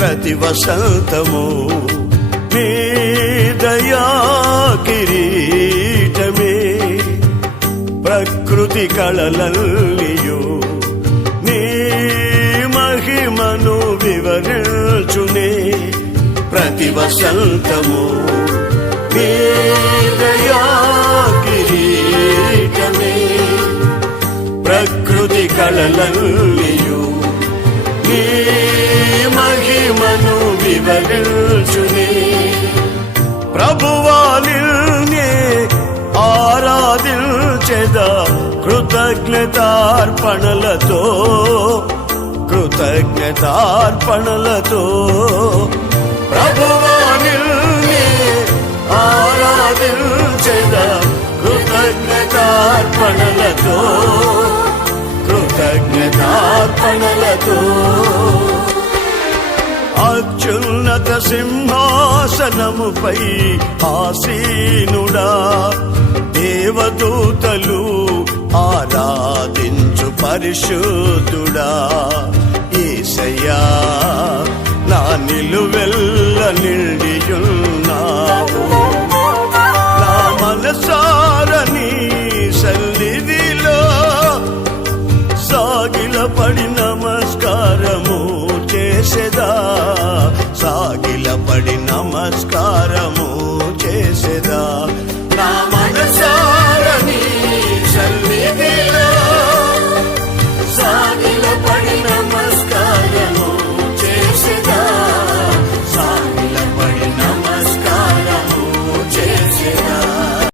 ప్రతి వసంతము నీ దయా కిరీటమే ప్రకృతి కళలల్లియు నీ మహిమను వివరించునే ప్రతి వసంతము నీ దయా కిరీటమే ప్రకృతి కళలల్లియు నీ మహిమను వివరించునే ప్రభువానిల్నే ఆరాధించెదా కృతజ్ఞతార్పణలతో ప్రభువానిల్నే ఆరాధించెదా కృతజ్ఞతార్పణలతో అత్యున్నత సింహాసనముపై ఆసీనుడా దేవదూతలు ఆరాధించు పరిశుద్ధుడా యేసయ్యా నా నిలువెల్ల నిండియున్నావు నా మనసారని